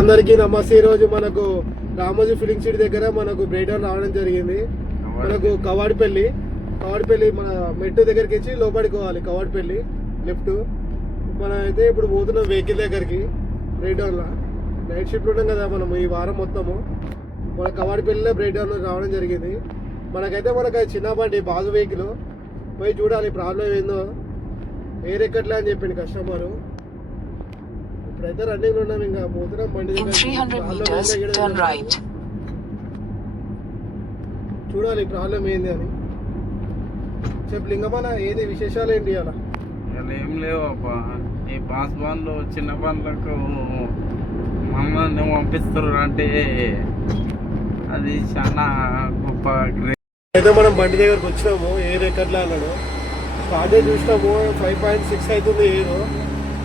అందరికీ నమస్తే. ఈరోజు మనకు రామోజీ ఫిలింగ్ సిటీ దగ్గర మనకు బ్రేక్ డౌన్ రావడం జరిగింది. మనకు కవాడిపల్లి మన మెట్టు దగ్గరికి వచ్చి లోపలికి పోవాలి. కవాడిపల్లి లెఫ్ట్. మనం అయితే ఇప్పుడు పోతున్నాం వెహికల్ దగ్గరికి. బ్రేక్ డౌన్లో నైట్ షిఫ్ట్ ఉంటాం కదా మనం ఈ వారం మొత్తము. మన కవాడిపల్లిలో బ్రేక్ డౌన్ రావడం జరిగింది. మనకు చిన్న బండి బాజు వెహికల్ పోయి చూడాలి ప్రాబ్లం ఏందో, ఎయిర్ ఎక్కట్లే అని చెప్పింది కస్టమర్. ఇప్పుడైతే రన్నింగ్ ఉన్నాం, ఇంకా పోతున్నాం బండి చూడాలి ప్రాబ్లం ఏంది అని. చెప్పు లింగమన, ఏది విశేషాలు ఏంటి అలా? ఏం లేవు అబ్బా. ఈ పాస్ బండ్లు చిన్న బండ్లకు మమ్మల్ని పంపిస్తారు అంటే అది చాలా గొప్ప. అయితే మనం బండి దగ్గరకు వచ్చినాము, ఎయిర్ ఎక్కట్లే అన్నాడు. స్టార్ట్ చూసినాము 5.6 అవుతుంది ఎయిర్.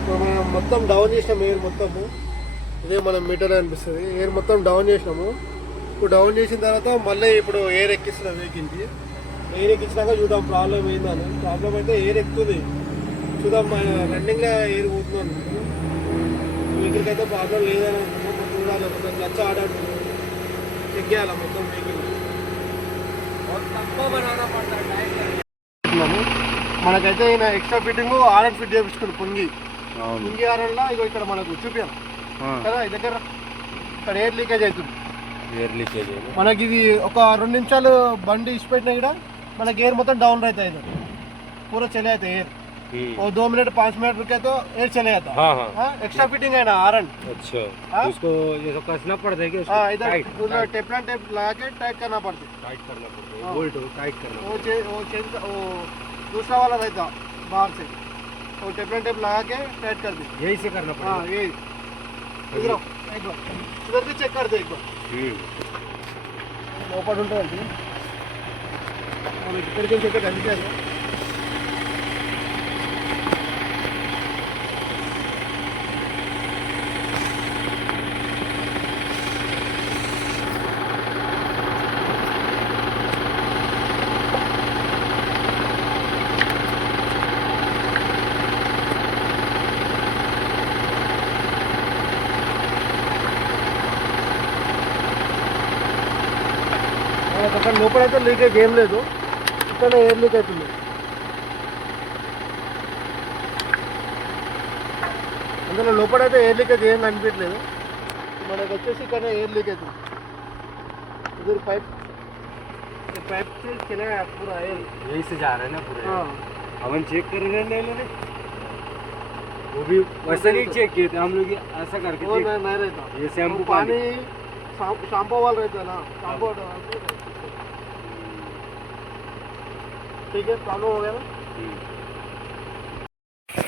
మనం మొత్తం డౌన్ చేసినాము ఎయిర్ మొత్తము. ఇదే మనం మీటర్ అనిపిస్తుంది. ఎయిర్ మొత్తం డౌన్ చేసినాము. ఇప్పుడు డౌన్ చేసిన తర్వాత మళ్ళీ ఇప్పుడు ఎయిర్ ఎక్కిస్తున్నాం వెహికల్కి. ఎయిర్ ఎక్కించినాక చూద్దాం ప్రాబ్లం ఏందని. ప్రాబ్లం అయితే ఎయిర్ ఎక్కుతుంది, చూద్దాం. రన్నింగ్లో ఎయిర్ పోతున్నాం. వెహికల్కి అయితే ప్రాబ్లం లేదని అనుకుంటున్నాం. చూడాలి, మొత్తం క్లచ్ ఆర్డర్ చెక్ చేయాలి మొత్తం వెహికల్. మనకైతే ఈయన ఎక్స్ట్రా ఫిట్టింగ్ ఆర్ఎన్ ఫిట్ చేయించుకుని పొంగి ఆర్ఎన్లో ఇగో ఇక్కడ మనకు చూపించాం కదా. ఈ దగ్గర ఇక్కడ ఎయిర్ లీకేజ్ అవుతుంది. మనకి ఇది ఒక 2 నిమిషాలు బండి ఇచ్చిపెట్టినా కూడా మనకి एयर మొత్తం डाउन रहता है, इधर पूरा चले जाता है एयर. और 2 मिनट 5 मिनट रुके तो एयर चले जाता है. एक्स्ट्रा फिटिंग है ना आरन. अच्छा, उसको ये सब कसना पड़ता है कि उसको टाइट टेपला टेप लगा के टाइट करना पड़ता है. बोल्ट टाइट करना. वो दूसरा वाला रहता बाहर से, वो टेपला टेप लगा के टाइट कर दे. यही से करना पड़ेगा. यही इधर एक बार इधर भी चेक कर दे एक बार. లోపల ఉంటుంది ఇక్కడికి వచ్చి కనిపించారు. అక్కడ లోపలైతే లీకేజ్ ఏం లేదు, ఇక్కడ ఎయిర్ లీక్ అవుతుంది. అందులో లోపలైతే ఎయిర్ లీకేజ్ ఏం కనిపించలేదు. మనకు వచ్చేసి ఇక్కడ ఎయిర్ లీక్ అవుతుంది. इधर पाइप से चला पूरा एयर यही से जा रहा है ना पूरा. हम चेक कर रहे हैं इन्होंने, वो भी वैसे नहीं चेक किए थे हम लोग, ऐसा करके नहीं रहता. ये शैम्पू पानी शैम्पू वाला रहता है ना, शैम्पू ठीक है. प्रॉब्लम हो गया ना,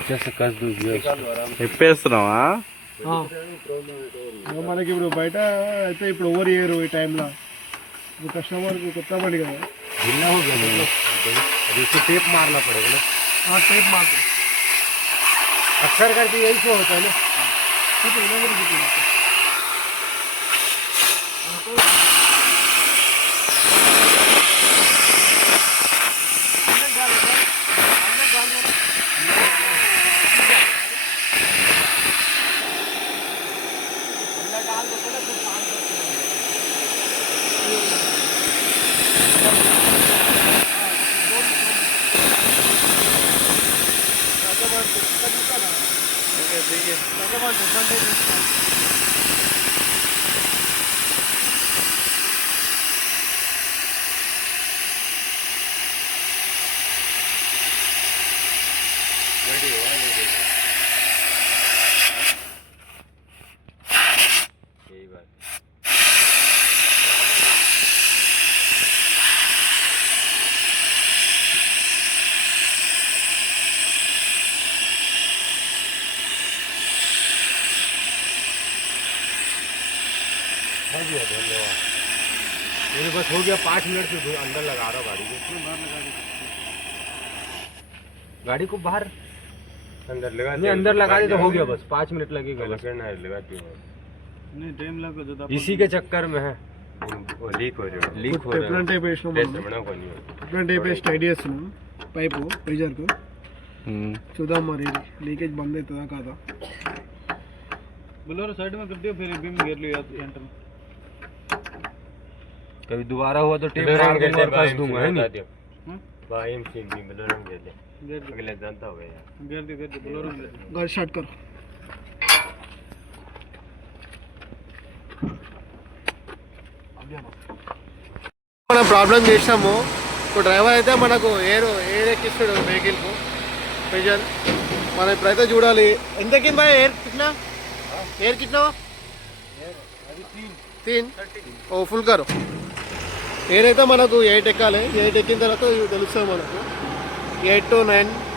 कैसे कस दूसरे చెప్పేస్తున్నావా? మనకి ఇప్పుడు బయట అయితే ఇప్పుడు ఓవర్ ఇయర్ ఈ టైంలో ఇప్పుడు కస్టమర్కి కొత్త బండి కదా, ढीला हो गया जैसे टेप मारना पड़ेगा ना. हाँ टेप मारते अक्सर करके यही से होता है ना. धन्यवाद. मेरे बस हो गया 5 मिनट से अंदर लगा रहा गाड़ी को. बाहर लगा दी गाड़ी को, बाहर अंदर लगा नहीं, अंदर लगा दी तो हो गया. बस 5 मिनट लगेगा. लगाती हूँ नहीं, टाइम लगा. इसी के चक्कर में है लीक हो रहा है. लीक हो रहा है. ఐడియాస్ పైపు ప్రెజర్కు చూద్దాం మరి లీకేజ్ బంద్ అవుతుందా కాదా. बोलेरो साइड में कर दियो फिर बीम घेर लियो एंटर में। कभी दोबारा हुआ तो टेप मार दूंगा और कस दूंगा है नहीं भाई हम सीख भी बोलेरो में घेर ले घेर अगले जानता हो यार दे बोलेरो में गाड़ी स्टार्ट करो మనం ప్రాబ్లం చేసినాము ఇప్పుడు డ్రైవర్ అయితే మనకు ఎయిర్ ఎక్కిస్తాడు వెహికల్కు ప్రెషర్ మనం ఇప్పుడైతే చూడాలి ఎంత ఎక్కింది బాయ్ ఎయిర్ కిట్నా 3 ఓ ఫుల్ కరు ఎయిర్ అయితే మనకు 8 ఎక్కాలి 8 ఎక్కిన తర్వాత తెలుస్తుంది మనకు 8 to 9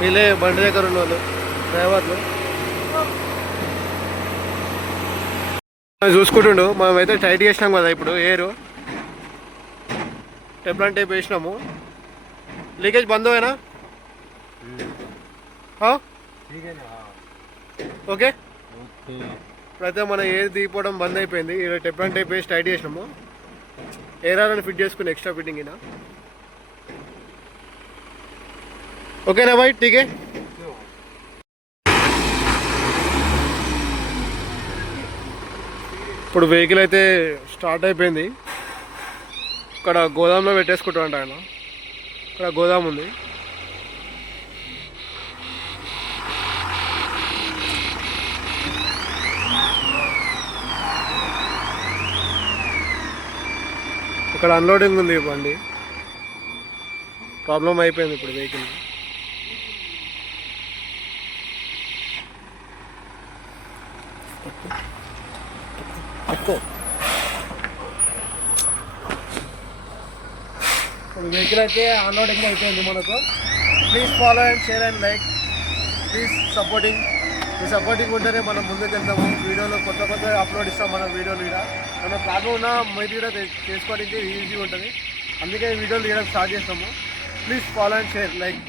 వీళ్ళే బండి దగ్గర ఉన్న వాళ్ళు డ్రైవర్లు చూసుకుంటుండు మనమైతే టైట్ చేసినాం కదా ఇప్పుడు ఎయిర్ టెప్లాన్ టైప్ వేసినాము లీకేజ్ బంద్ అయినా ఓకే ఇప్పుడైతే మన ఎయిర్ దిగిపోవడం బంద్ అయిపోయింది ఇలా టెప్లాన్ టైప్ వేసి టైట్ చేసినాము ఎయిర్ ఆర్ని ఫిట్ చేసుకుని ఎక్స్ట్రా ఫిట్టింగ్ అయినా ఓకేనా భాయ్ ఠీకే ఇప్పుడు వెహికల్ అయితే స్టార్ట్ అయిపోయింది ఇక్కడ గోదాంలో పెట్టేసుకుంటామంట ఆయన ఇక్కడ గోదాం ఉంది ఇక్కడ అన్లోడింగ్ ఉంది బండి ప్రాబ్లం అయిపోయింది ఇప్పుడు వెహికల్ ఇప్పుడు వెహికల్ అయితే అన్లోడింగ్ అయిపోయింది మనకు please follow and share and like please supporting me supporting ఉంటేనే మనం ముందుకు వెళ్తాము వీడియోలో కొత్త అప్లోడ్ ఇస్తాం మన వీడియోలు కూడా మన ప్రాబ్లం ఉన్న మీది కూడా చేసుకోవడానికి ఈజీ ఉంటుంది అందుకే వీడియోలు తీయడం స్టార్ట్ చేస్తాము please follow and share like